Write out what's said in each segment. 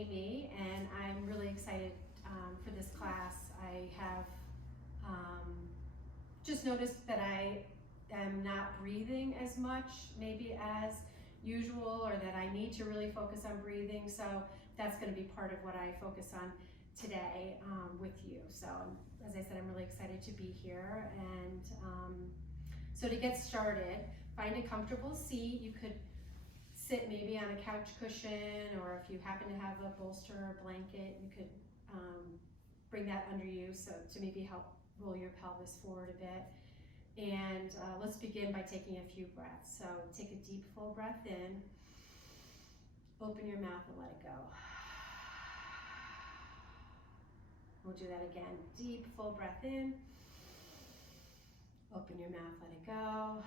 Amy, and I'm really excited for this class. I have just noticed that I am not breathing as much, maybe as usual, or that I need to really focus on breathing. So that's going to be part of what I focus on today with you. So as I said, I'm really excited to be here. And so to get started, find a comfortable seat. You could sit maybe on a couch cushion, or if you happen to have a bolster or blanket, you could bring that under you, so to maybe help roll your pelvis forward a bit. And let's begin by taking a few breaths. So take a deep, full breath in, open your mouth and let it go. We'll do that again. Deep, full breath in, open your mouth, let it go.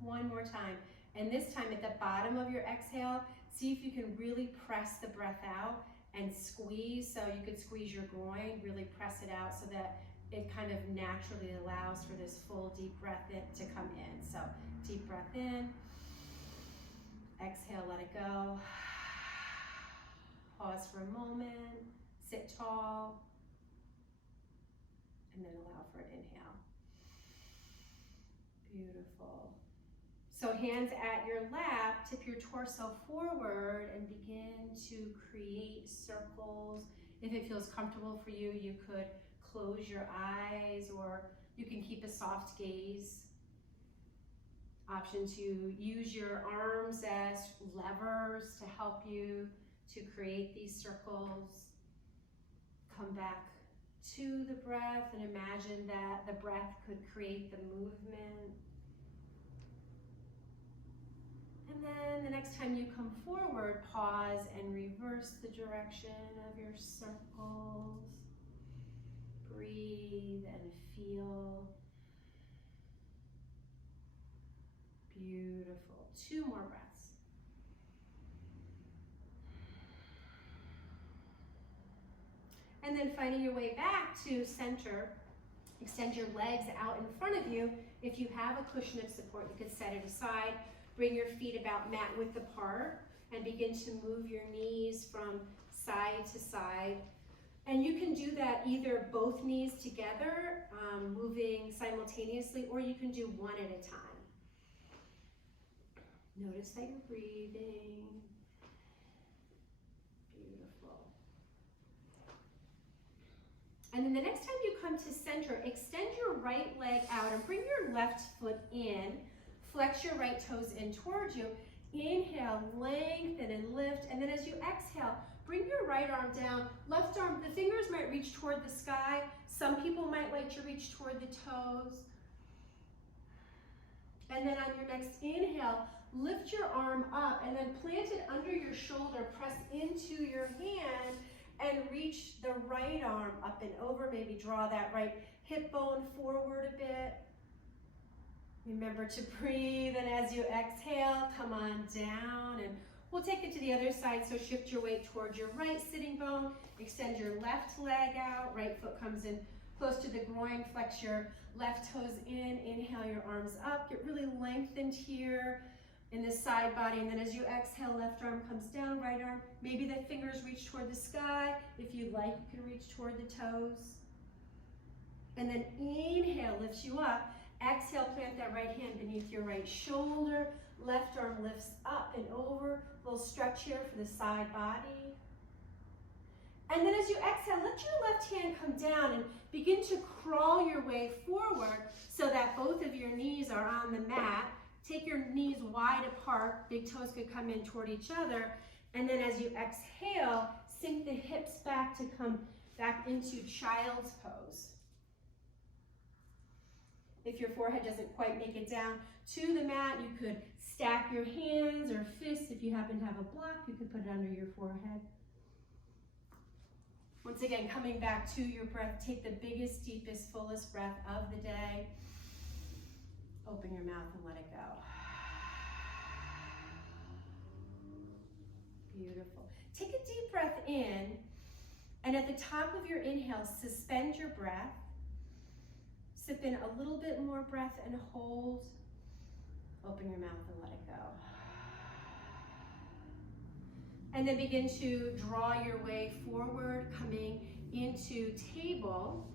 One more time. And this time at the bottom of your exhale, see if you can really press the breath out and squeeze. So you could squeeze your groin, really press it out so that it kind of naturally allows for this full deep breath in to come in. So deep breath in, exhale, let it go. Pause for a moment, sit tall, and then allow for an inhale. Beautiful. So hands at your lap, tip your torso forward and begin to create circles. If it feels comfortable for you, you could close your eyes, or you can keep a soft gaze. Option to use your arms as levers to help you to create these circles. Come back to the breath and imagine that the breath could create the movement. And then the next time you come forward, pause and reverse the direction of your circles. Breathe and feel. Beautiful. 2 more breaths. And then finding your way back to center. Extend your legs out in front of you. If you have a cushion of support, you could set it aside. Bring your feet about mat width apart and begin to move your knees from side to side. And you can do that either both knees together, moving simultaneously, or you can do one at a time. Notice that you're breathing. Beautiful. And then the next time you come to center, extend your right leg out and bring your left foot in. Flex your right toes in towards you. Inhale, lengthen and lift. And then as you exhale, bring your right arm down. Left arm, the fingers might reach toward the sky. Some people might like to reach toward the toes. And then on your next inhale, lift your arm up and then plant it under your shoulder. Press into your hand and reach the right arm up and over. Maybe draw that right hip bone forward a bit. Remember to breathe, and as you exhale, come on down, and we'll take it to the other side. So shift your weight towards your right sitting bone, extend your left leg out, right foot comes in close to the groin, flex your left toes in, inhale your arms up, get really lengthened here in the side body, and then as you exhale, left arm comes down, right arm, maybe the fingers reach toward the sky. If you'd like, you can reach toward the toes. And then inhale lifts you up. Exhale, plant that right hand beneath your right shoulder. Left arm lifts up and over. A little stretch here for the side body. And then as you exhale, let your left hand come down and begin to crawl your way forward so that both of your knees are on the mat. Take your knees wide apart. Big toes could come in toward each other. And then as you exhale, sink the hips back to come back into child's pose. If your forehead doesn't quite make it down to the mat, you could stack your hands or fists. If you happen to have a block, you could put it under your forehead. Once again, coming back to your breath, take the biggest, deepest, fullest breath of the day. Open your mouth and let it go. Beautiful. Take a deep breath in, and at the top of your inhale, suspend your breath. Sip in a little bit more breath and hold. Open your mouth and let it go. And then begin to draw your way forward, coming into table.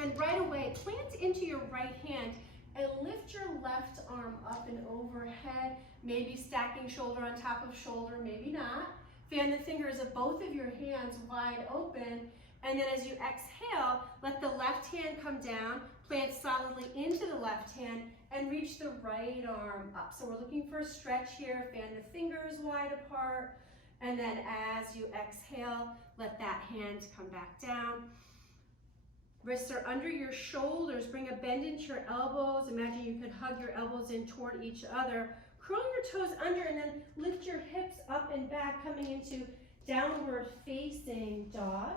And right away, plant into your right hand and lift your left arm up and overhead, maybe stacking shoulder on top of shoulder, maybe not. Fan the fingers of both of your hands wide open. And then as you exhale, let the left hand come down, plant solidly into the left hand, and reach the right arm up. So we're looking for a stretch here. Fan the fingers wide apart. And then as you exhale, let that hand come back down. Wrists are under your shoulders. Bring a bend into your elbows. Imagine you could hug your elbows in toward each other. Curl your toes under and then lift your hips up and back, coming into downward facing dog.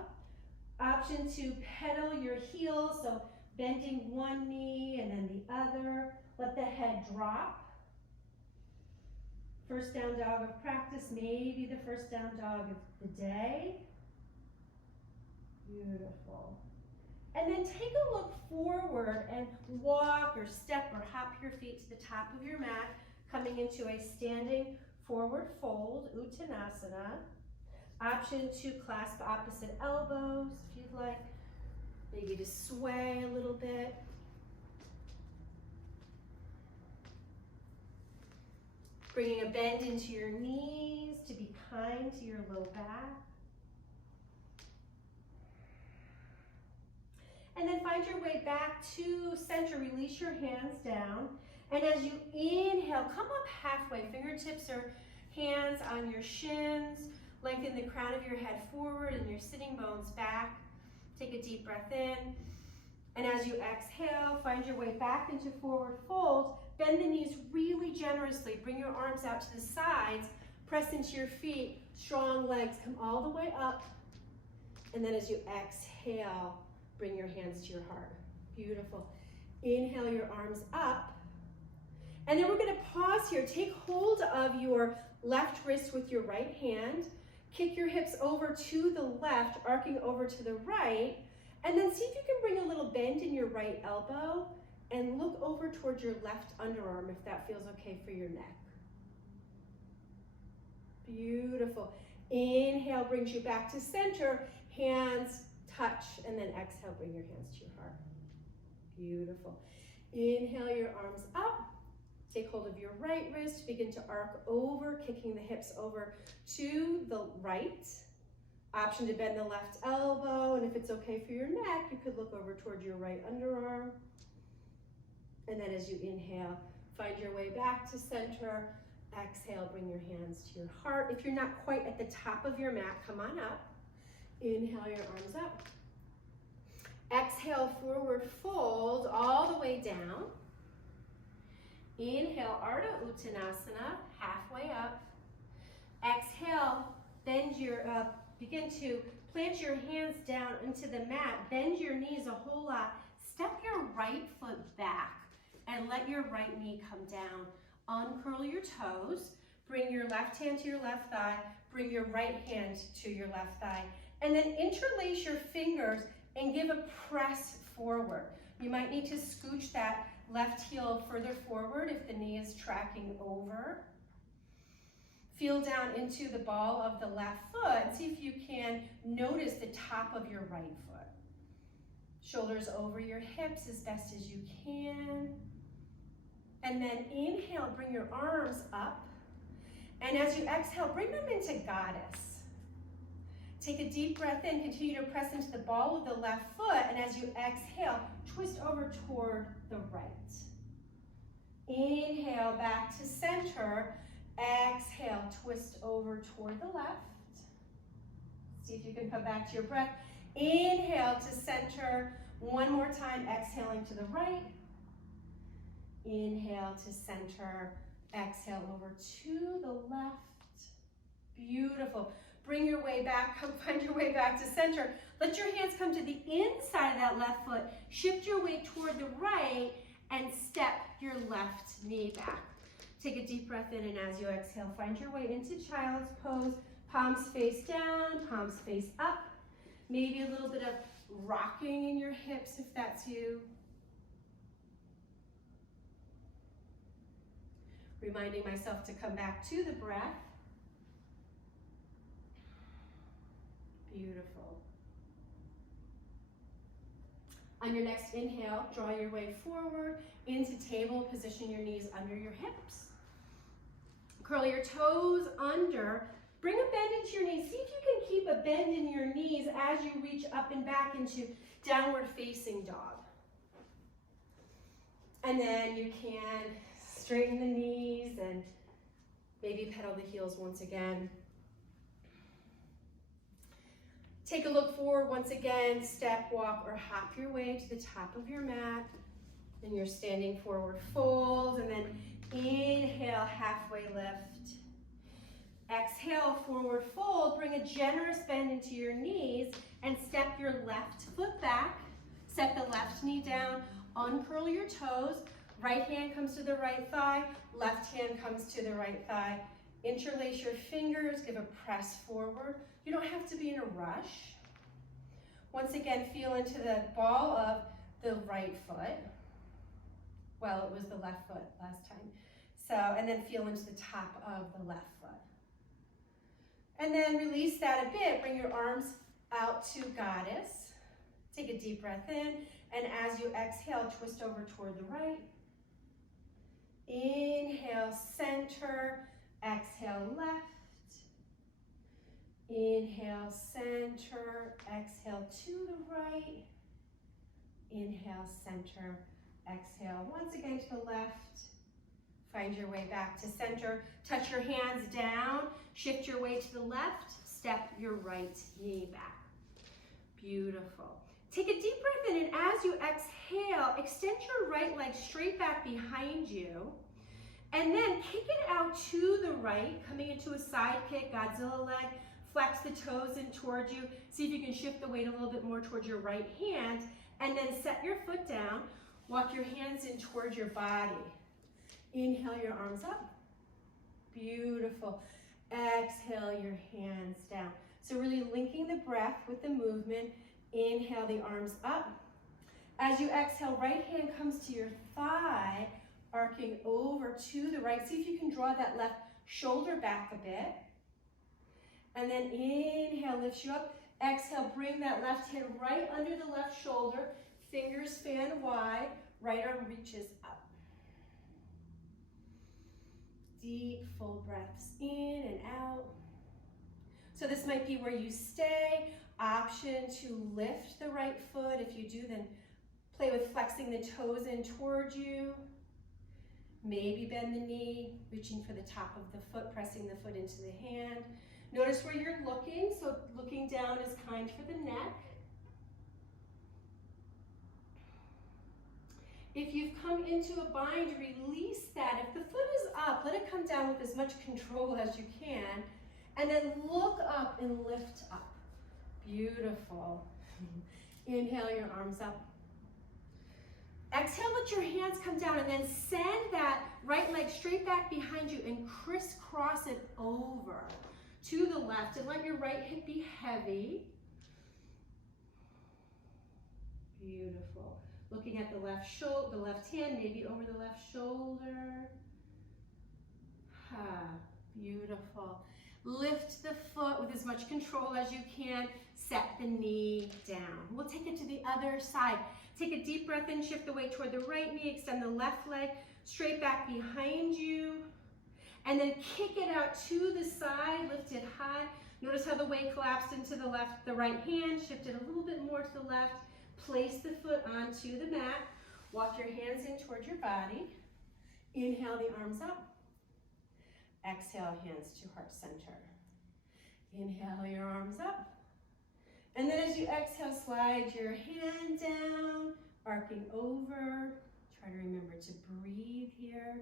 Option to pedal your heels, so bending one knee and then the other. Let the head drop. First down dog of practice, maybe the first down dog of the day. Beautiful. And then take a look forward and walk or step or hop your feet to the top of your mat, coming into a standing forward fold, Uttanasana. Option to clasp opposite elbows if you'd like, maybe to sway a little bit. Bringing a bend into your knees to be kind to your low back. And then find your way back to center. Release your hands down. And as you inhale, come up halfway. Fingertips or hands on your shins. Lengthen the crown of your head forward and your sitting bones back. Take a deep breath in. And as you exhale, find your way back into forward fold. Bend the knees really generously. Bring your arms out to the sides. Press into your feet. Strong legs. Come all the way up. And then as you exhale, bring your hands to your heart. Beautiful. Inhale your arms up. And then we're going to pause here. Take hold of your left wrist with your right hand. Kick your hips over to the left, arcing over to the right. And then see if you can bring a little bend in your right elbow and look over towards your left underarm if that feels okay for your neck. Beautiful. Inhale brings you back to center. Hands touch, and then exhale, bring your hands to your heart. Beautiful. Inhale your arms up. Take hold of your right wrist. Begin to arc over, kicking the hips over to the right. Option to bend the left elbow, and if it's okay for your neck, you could look over toward your right underarm. And then as you inhale, find your way back to center. Exhale, bring your hands to your heart. If you're not quite at the top of your mat, come on up. Inhale your arms up. Exhale, forward fold all the way down. Inhale, Ardha Uttanasana, halfway up. Exhale, bend your, begin to plant your hands down into the mat. Bend your knees a whole lot. Step your right foot back and let your right knee come down. Uncurl your toes. Bring your left hand to your left thigh. Bring your right hand to your left thigh. And then interlace your fingers and give a press forward. You might need to scooch that left heel further forward if the knee is tracking over. Feel down into the ball of the left foot and see if you can notice the top of your right foot. Shoulders over your hips as best as you can. And then inhale, bring your arms up. And as you exhale, bring them into goddess. Take a deep breath in, continue to press into the ball of the left foot, and as you exhale, twist over toward the right. Inhale back to center. Exhale, twist over toward the left. See if you can come back to your breath. Inhale to center. One more time, exhaling to the right. Inhale to center. Exhale over to the left. Beautiful. Bring your way back, come find your way back to center. Let your hands come to the inside of that left foot. Shift your weight toward the right and step your left knee back. Take a deep breath in, and as you exhale, find your way into child's pose. Palms face down, palms face up. Maybe a little bit of rocking in your hips if that's you. Reminding myself to come back to the breath. Beautiful. On your next inhale, draw your way forward into table. Position your knees under your hips. Curl your toes under. Bring a bend into your knees. See if you can keep a bend in your knees as you reach up and back into downward facing dog. And then you can straighten the knees and maybe pedal the heels once again. Take a look forward once again, step, walk, or hop your way to the top of your mat. And you're standing forward fold, and then inhale, halfway lift. Exhale, forward fold. Bring a generous bend into your knees and step your left foot back. Set the left knee down, uncurl your toes. Right hand comes to the right thigh, left hand comes to the right thigh. Interlace your fingers, give a press forward. You don't have to be in a rush. Once again, feel into the ball of the right foot. Well, it was the left foot last time. So, and then feel into the top of the left foot. And then release that a bit. Bring your arms out to goddess. Take a deep breath in. And as you exhale, twist over toward the right. Inhale, center. Exhale, left. Inhale, center. Exhale to the right. Inhale, center. Exhale once again to the left. Find your way back to center. Touch your hands down. Shift your way to the left. Step your right knee back. Beautiful. Take a deep breath in, and as you exhale, extend your right leg straight back behind you. And then kick it out to the right, coming into a side kick, Godzilla leg. Flex the toes in towards you. See if you can shift the weight a little bit more towards your right hand. And then set your foot down. Walk your hands in towards your body. Inhale your arms up. Beautiful. Exhale your hands down. So really linking the breath with the movement. Inhale the arms up. As you exhale, right hand comes to your thigh, arcing over to the right. See if you can draw that left shoulder back a bit. And then inhale, lifts you up. Exhale, bring that left hand right under the left shoulder. Fingers fan wide. Right arm reaches up. Deep, full breaths in and out. So this might be where you stay. Option to lift the right foot. If you do, then play with flexing the toes in towards you. Maybe bend the knee, reaching for the top of the foot, pressing the foot into the hand. Notice where you're looking. So looking down is kind for the neck. If you've come into a bind, release that. If the foot is up, let it come down with as much control as you can. And then look up and lift up. Beautiful. Inhale your arms up. Exhale, let your hands come down, and then send that right leg straight back behind you and crisscross it over to the left. And let your right hip be heavy. Beautiful. Looking at the left shoulder, the left hand, maybe over the left shoulder. Beautiful. Lift the foot with as much control as you can. Set the knee down. We'll take it to the other side. Take a deep breath in, shift the weight toward the right knee, extend the left leg straight back behind you. And then kick it out to the side, lift it high. Notice how the weight collapsed into the left, the right hand, shift it a little bit more to the left. Place the foot onto the mat. Walk your hands in towards your body. Inhale the arms up. Exhale, hands to heart center. Inhale your arms up. And then as you exhale, slide your hand down, arcing over. Try to remember to breathe here.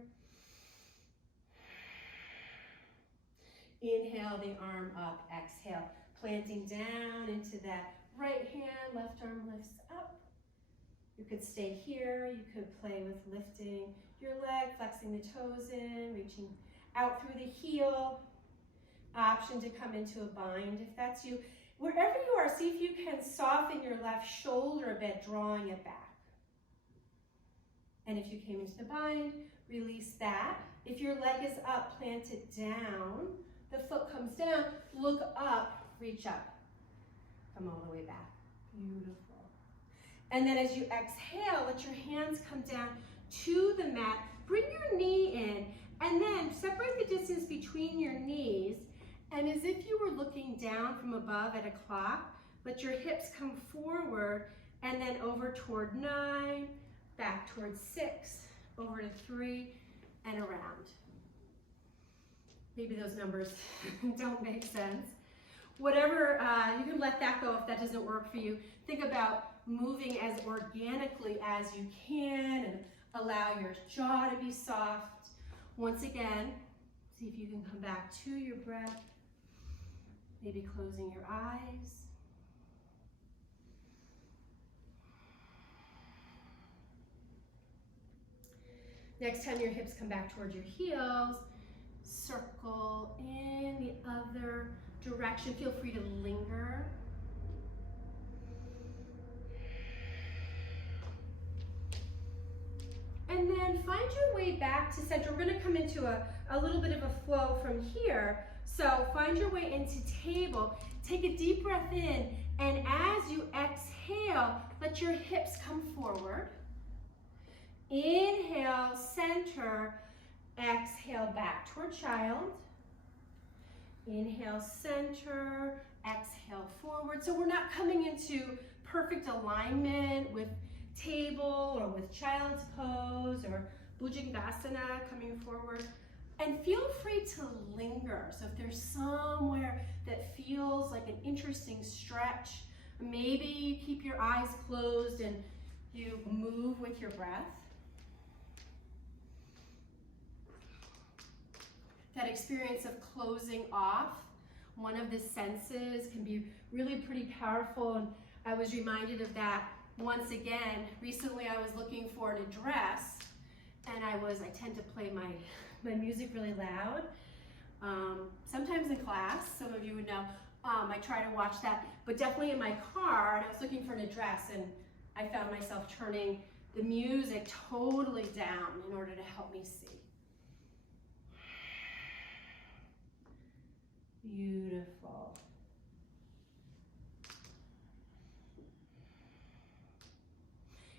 Inhale the arm up, exhale, planting down into that right hand, left arm lifts up. You could stay here, you could play with lifting your leg, flexing the toes in, reaching out through the heel. Option to come into a bind if that's you. Wherever you are, see if you can soften your left shoulder a bit, drawing it back. And if you came into the bind, release that. If your leg is up, plant it down. The foot comes down, look up, reach up. Come all the way back. Beautiful. And then as you exhale, let your hands come down to the mat. Bring your knee in, and then separate the distance between your knees. And as if you were looking down from above at a clock, let your hips come forward, and then over toward 9, back towards 6, over to 3, and around. Maybe those numbers don't make sense. Whatever, you can let that go if that doesn't work for you. Think about moving as organically as you can and allow your jaw to be soft. Once again, see if you can come back to your breath. Maybe closing your eyes. Next time your hips come back towards your heels, circle in the other direction. Feel free to linger. And then find your way back to center. We're going to come into a little bit of a flow from here. So find your way into table. Take a deep breath in, and as you exhale, let your hips come forward. Inhale, center. Exhale, back toward child. Inhale, center. Exhale, forward. So we're not coming into perfect alignment with table or with child's pose or Bhujangasana, coming forward. And feel free to linger. So if there's somewhere that feels like an interesting stretch, maybe you keep your eyes closed and you move with your breath. That experience of closing off one of the senses can be really pretty powerful, and I was reminded of that once again. Recently I was looking for an address, and I tend to play my music really loud. Sometimes in class, some of you would know, I try to watch that, but definitely in my car, and I was looking for an address, and I found myself turning the music totally down in order to help me see. Beautiful.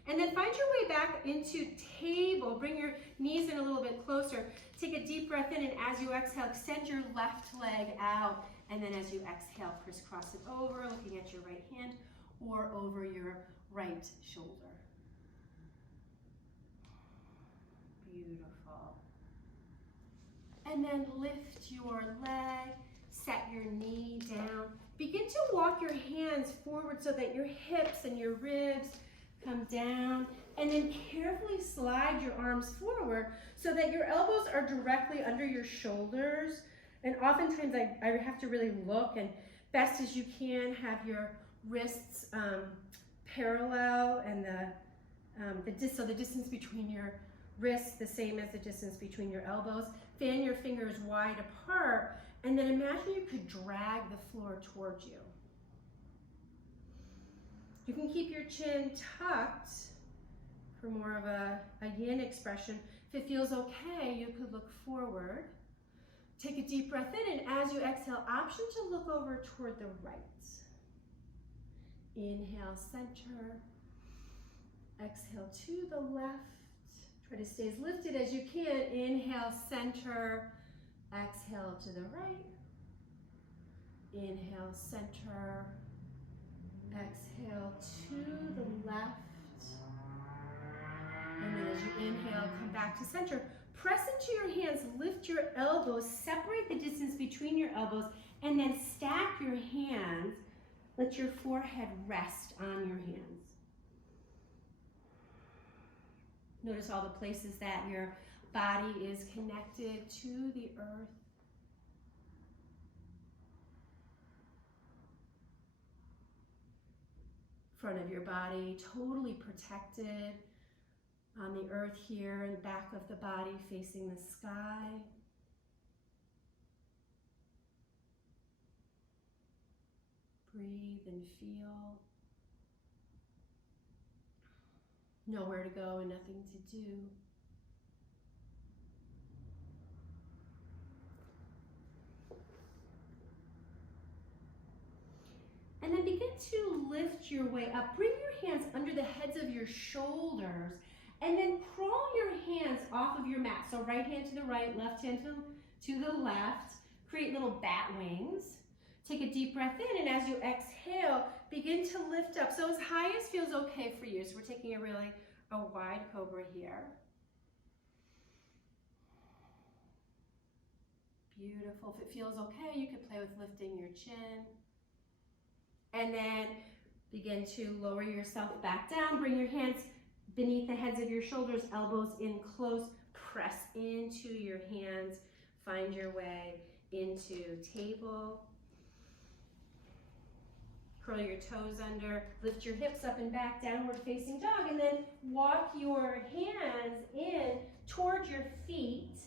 And then find your way back into table. Bring your knees in a little bit closer. Take a deep breath in, and as you exhale, extend your left leg out. And then as you exhale, crisscross it over, looking at your right hand or over your right shoulder. Beautiful. And then lift your leg, set your knee down. Begin to walk your hands forward so that your hips and your ribs come down, and then carefully slide your arms forward so that your elbows are directly under your shoulders. And oftentimes I have to really look, and best as you can, have your wrists parallel, and so the distance between your wrists the same as the distance between your elbows. Fan your fingers wide apart, and then imagine you could drag the floor towards you. You can keep your chin tucked for more of a yin expression. If it feels okay, you could look forward. Take a deep breath in, and as you exhale, option to look over toward the right. Inhale, center. Exhale to the left. Try to stay as lifted as you can. Inhale, center. Exhale to the right. Inhale, center. Exhale to the left. And then as you inhale, come back to center. Press into your hands, lift your elbows, separate the distance between your elbows, and then stack your hands. Let your forehead rest on your hands. Notice all the places that your body is connected to the earth. Front of your body totally protected on the earth here, and back of the body facing the sky. Breathe and feel. Nowhere to go and nothing to do. And then begin lift your way up. Bring your hands under the heads of your shoulders, and then crawl your hands off of your mat. So right hand to the right, left hand to the left. Create little bat wings. Take a deep breath in, and as you exhale, begin to lift up. So as high as feels okay for you. So we're taking a wide cobra here. Beautiful. If it feels okay, you could play with lifting your chin. And then begin to lower yourself back down. Bring your hands beneath the heads of your shoulders, elbows in close. Press into your hands. Find your way into table. Curl your toes under, lift your hips up and back, downward facing dog, and then walk your hands in towards your feet.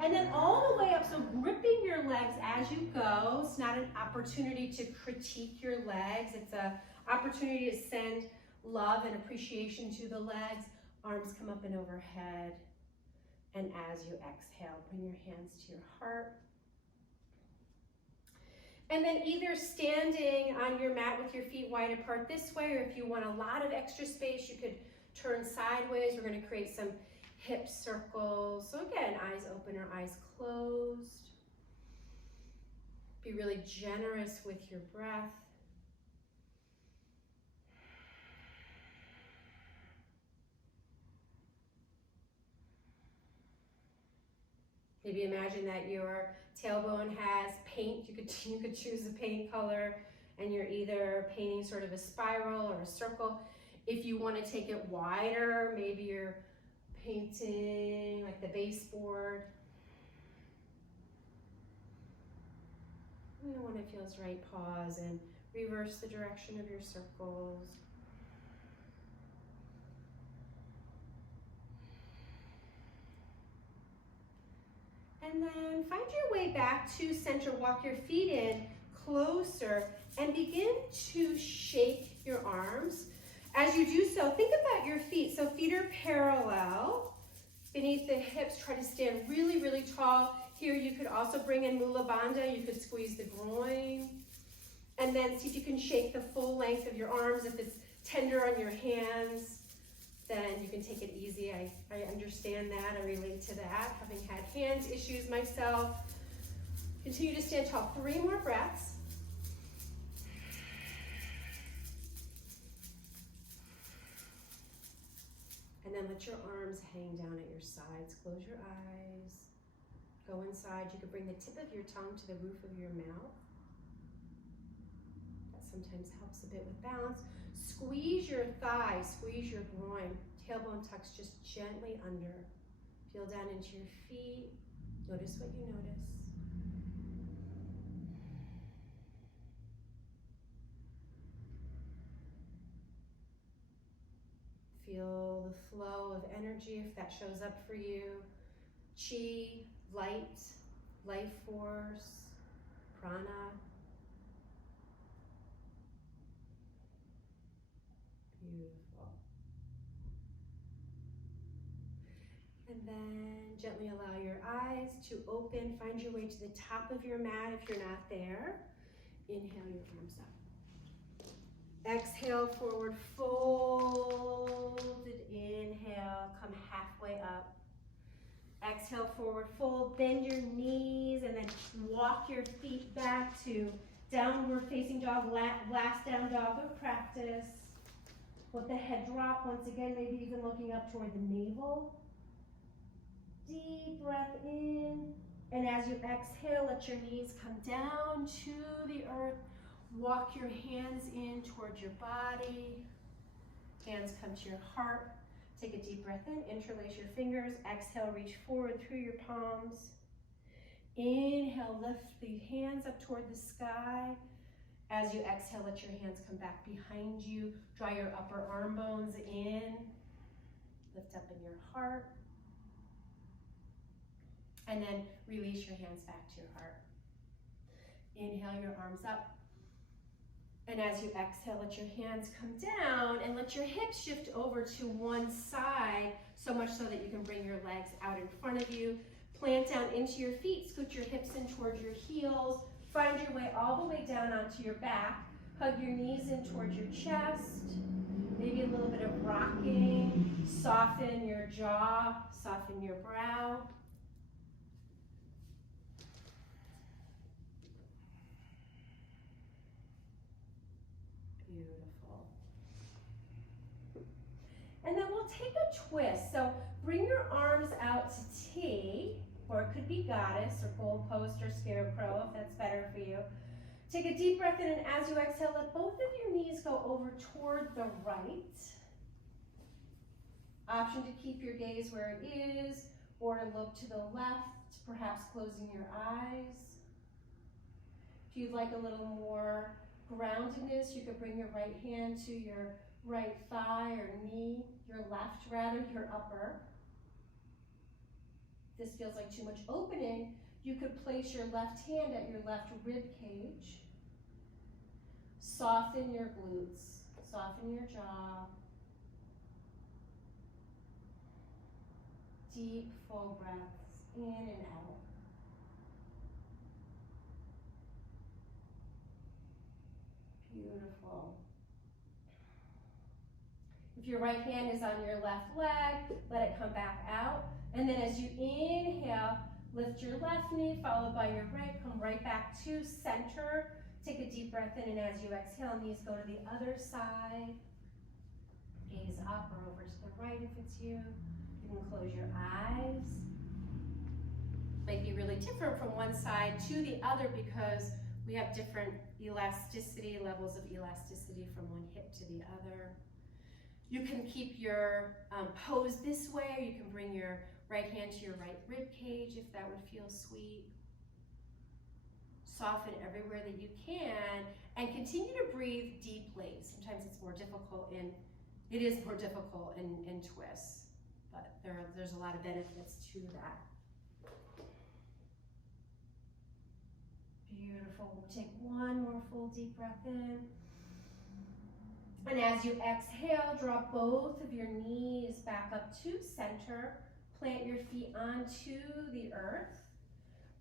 And then all the way up, so gripping your legs as you go. It's not an opportunity to critique your legs. It's an opportunity to send love and appreciation to the legs. Arms come up and overhead. And as you exhale, bring your hands to your heart. And then either standing on your mat with your feet wide apart this way, or if you want a lot of extra space, you could turn sideways. We're going to create some hip circles. So again, eyes open or eyes closed. Be really generous with your breath. Maybe imagine that your tailbone has paint. You could choose a paint color, and you're either painting sort of a spiral or a circle. If you want to take it wider, maybe you're painting like the baseboard. And when it feels right, pause and reverse the direction of your circles. And then find your way back to center. Walk your feet in closer and begin to shake your arms. As you do so, think about your feet. So feet are parallel beneath the hips. Try to stand really, really tall. Here you could also bring in Mula Bandha. You could squeeze the groin. And then see if you can shake the full length of your arms. If it's tender on your hands, then you can take it easy. I understand that. I relate to that, having had hand issues myself. Continue to stand tall. 3 more breaths. And then let your arms hang down at your sides. Close your eyes. Go inside. You could bring the tip of your tongue to the roof of your mouth. That sometimes helps a bit with balance. Squeeze your thighs, squeeze your groin. Tailbone tucks just gently under. Feel down into your feet. Notice what you notice. Feel the flow of energy if that shows up for you. Chi, light, life force, prana. Beautiful. And then gently allow your eyes to open. Find your way to the top of your mat if you're not there. Inhale your arms up. Exhale, forward folded. Inhale, come halfway up. Exhale, forward fold. Bend your knees and then walk your feet back to downward facing dog, last down dog of practice. Let the head drop once again, maybe even looking up toward the navel. Deep breath in. And as you exhale, let your knees come down to the earth. Walk your hands in towards your body. Hands come to your heart. Take a deep breath in, interlace your fingers. Exhale, reach forward through your palms. Inhale, lift the hands up toward the sky. As you exhale, let your hands come back behind you. Draw your upper arm bones in. Lift up in your heart. And then release your hands back to your heart. Inhale your arms up. And as you exhale, let your hands come down and let your hips shift over to one side, so much so that you can bring your legs out in front of you. Plant down into your feet, scoot your hips in towards your heels. Find your way all the way down onto your back. Hug your knees in towards your chest. Maybe a little bit of rocking. Soften your jaw, soften your brow. Beautiful. And then we'll take a twist. So bring your arms out to T, or it could be goddess or goalpost or scarecrow if that's better for you. Take a deep breath in, and as you exhale, let both of your knees go over toward the right. Option to keep your gaze where it is, or to look to the left, perhaps closing your eyes. If you'd like a little more groundedness, you could bring your right hand to your right thigh or knee, your left rather, your upper. If this feels like too much opening, you could place your left hand at your left rib cage. Soften your glutes, soften your jaw. Deep, full breaths in and out. Beautiful. If your right hand is on your left leg, let it come back out. And then as you inhale, lift your left knee, followed by your right. Come right back to center. Take a deep breath in, and as you exhale, knees go to the other side. Gaze up or over to the right if it's you. You can close your eyes. Might be really different from one side to the other because we have different elasticity, levels of elasticity from one hip to the other. You can keep your pose this way, or you can bring your right hand to your right rib cage if that would feel sweet. Soften everywhere that you can, and continue to breathe deeply. Sometimes it's more difficult it is more difficult in twists, but there's a lot of benefits to that. Beautiful. We'll take one more full deep breath in. And as you exhale, draw both of your knees back up to center. Plant your feet onto the earth.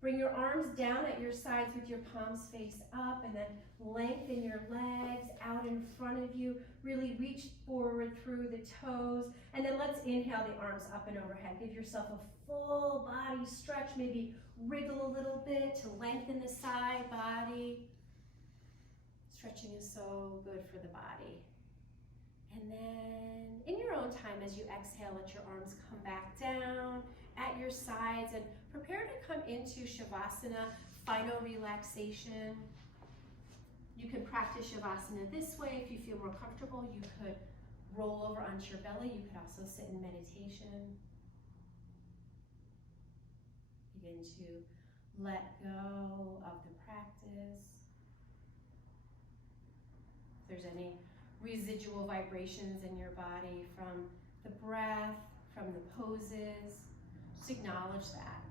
Bring your arms down at your sides with your palms face up, and then lengthen your legs out in front of you. Really reach forward through the toes. And then let's inhale the arms up and overhead. Give yourself a full body stretch. Maybe wriggle a little bit to lengthen the side body. Stretching is so good for the body. And then in your own time, as you exhale, let your arms come back down at your sides and prepare to come into Shavasana, final relaxation. You can practice Shavasana this way if you feel more comfortable. You could roll over onto your belly. You could also sit in meditation. Begin to let go of the practice. If there's any residual vibrations in your body from the breath, from the poses, just acknowledge that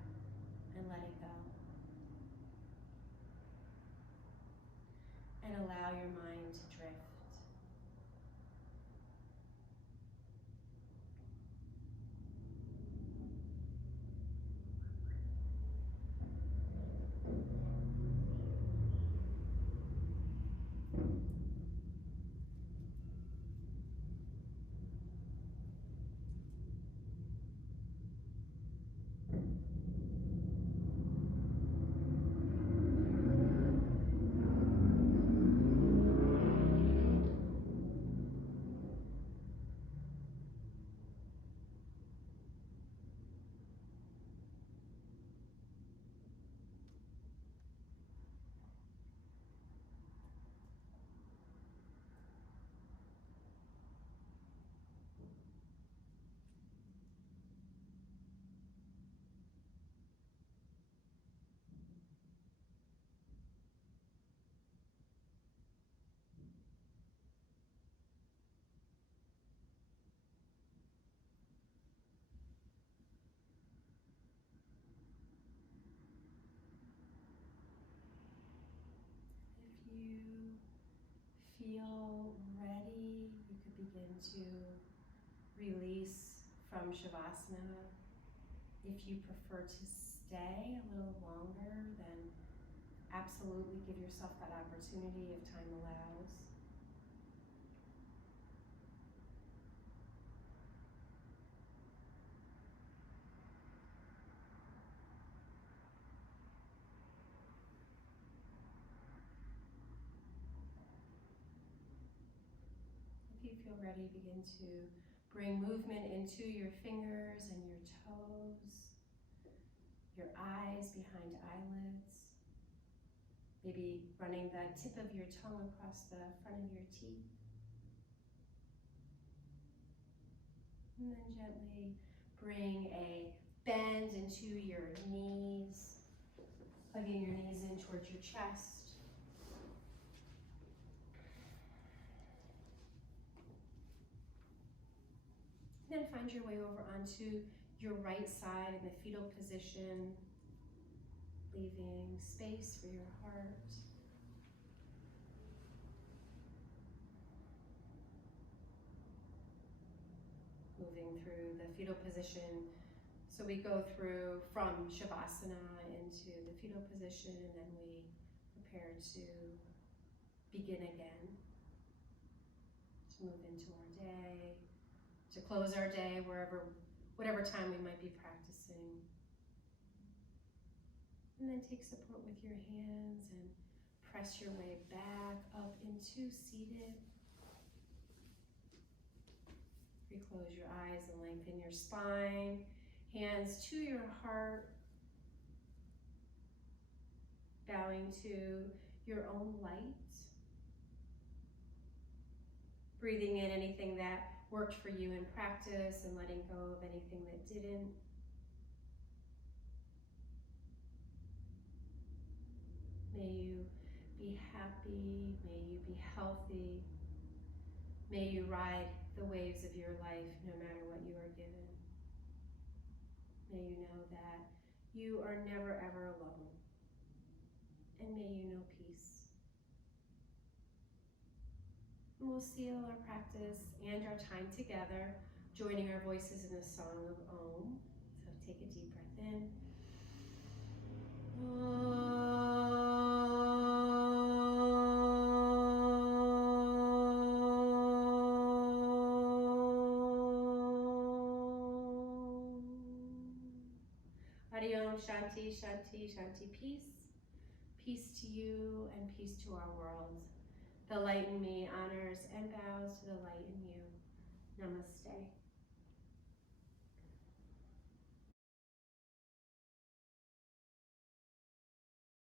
and let it go. And allow your mind to drift. Feel ready, you could begin to release from Shavasana. If you prefer to stay a little longer, then absolutely give yourself that opportunity if time allows. If you feel ready, begin to bring movement into your fingers and your toes, your eyes behind eyelids, maybe running the tip of your tongue across the front of your teeth. And then gently bring a bend into your knees, plugging your knees in towards your chest. Then find your way over onto your right side in the fetal position, leaving space for your heart. Moving through the fetal position. So we go through from Shavasana into the fetal position, and then we prepare to begin again, to move into our day, to close our day whatever time we might be practicing. And then take support with your hands and press your way back up into seated. Reclose your eyes and lengthen your spine. Hands to your heart. Bowing to your own light. Breathing in anything that worked for you in practice and letting go of anything that didn't. May you be happy, may you be healthy, may you ride the waves of your life no matter what you are given. May you know that you are never ever alone, and may you know peace. And we'll seal our practice and our time together, joining our voices in the song of Om. So take a deep breath in. Hari Om, Shanti, Shanti, Shanti, peace. Peace to you and peace to our world. The light in me honors and bows to the light in you. Namaste.